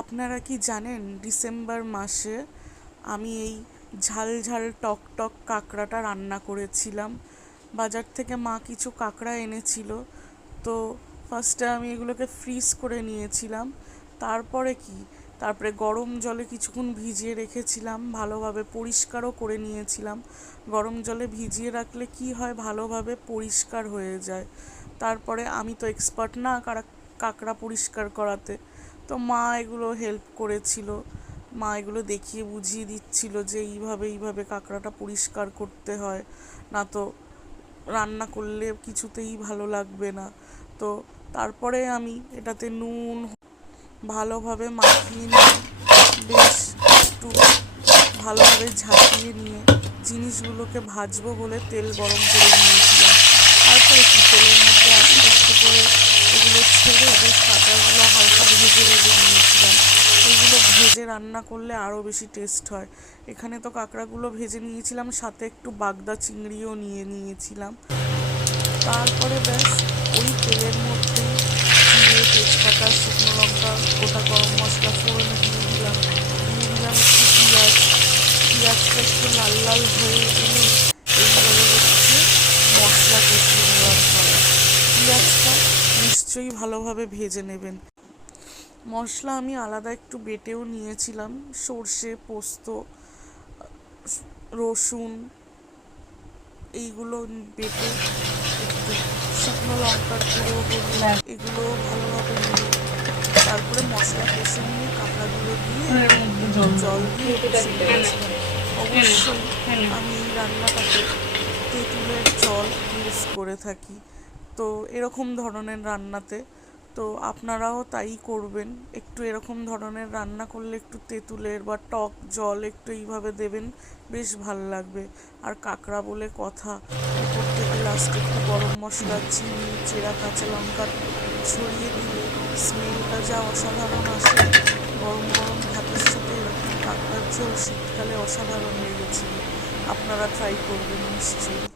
আপনারা কি জানেন ডিসেম্বর মাসে আমি এই ঝাল ঝাল টক টক কাঁকড়াটা রান্না করেছিলাম। বাজার থেকে মা কিছু কাঁকড়া এনেছিল, তো ফার্স্টে আমি এগুলোকে ফ্রিজ করে নিয়েছিলাম। তারপরে গরম জলে কিছুক্ষণ ভিজিয়ে রেখেছিলাম, ভালোভাবে পরিষ্কারও করে নিয়েছিলাম। গরম জলে ভিজিয়ে রাখলে কি হয়, ভালোভাবে পরিষ্কার হয়ে যায়। তারপরে আমি তো এক্সপার্ট না কাঁকড়া পরিষ্কার করাতে, তো মা এগুলো হেল্প করেছিল। মা এগুলো দেখিয়ে বুঝিয়ে দিচ্ছিল যে এইভাবে এইভাবে কাঁকড়াটা পরিষ্কার করতে হয়, না তো রান্না করলে কিছুতেই ভালো লাগবে না। তো তারপরে আমি এটাতে নুন ভালোভাবে মাখিয়ে নিয়ে বেশ একটু ভালোভাবে ঝাঁকিয়ে নিয়ে জিনিসগুলোকে ভাজবো বলে তেল গরম করে নিয়েছিলাম। তারপরে কি তেলের মধ্যে আস্তে আস্তে করে এগুলো ছেড়ে বেশ কাঁকড়াগুলো হালকা ভেজে ভেজে নিয়েছিলাম। এগুলো ভেজে রান্না করলে আরও বেশি টেস্ট হয়। এখানে তো কাঁকড়াগুলো ভেজে নিয়েছিলাম, সাথে একটু বাগদা চিংড়িও নিয়ে নিয়েছিলাম। তারপরে ব্যাস ওই তেলের মধ্যে জিরে, তেজপাতা, শুকনো লঙ্কা, গোটা গরম মশলা ফোড়নে দিয়ে দিলাম একটু পেঁয়াজটা একটু লাল লাল হয়ে এলে এইবারে হচ্ছে মশলা কষিয়ে নেওয়ার পরে পেঁয়াজটা নিশ্চয়ই ভালোভাবে ভেজে নেবেন। মশলা আমি আলাদা একটু বেটেও নিয়েছিলাম, সর্ষে, পোস্ত, রসুন এইগুলো বেটে একটু শুকনো লঙ্কার গুঁড়ো, হলুদ এগুলো ভালোভাবে নিয়ে তারপরে মশলা কষে নিয়ে কাঁকড়াগুলো দিয়ে জল দিয়ে কষে নিয়েছিলাম। অবশ্যই আমি এই রান্নাটাতে তেঁতুলের জল ইউজ করে থাকি, তো এরকম ধরনের রান্নাতে তো আপনারাও তাই করবেন। একটু এরকম ধরনের রান্না করলে একটু তেঁতুলের বা টক জল একটু এইভাবে দেবেন, বেশ ভালো লাগবে। আর কাঁকড়া বলে কথা, উপর থেকে লাস্টে একটু গরম মশলা, চিনি, চেরা কাঁচা লঙ্কা ছড়িয়ে দিলে স্মেলটা যা অসাধারণ আসে। গরম গরম ভাতের সাথে এরকম কাঁকড়ার ঝোল শীতকালে অসাধারণ লেগেছিল। আপনারা ট্রাই করবেন নিশ্চয়ই।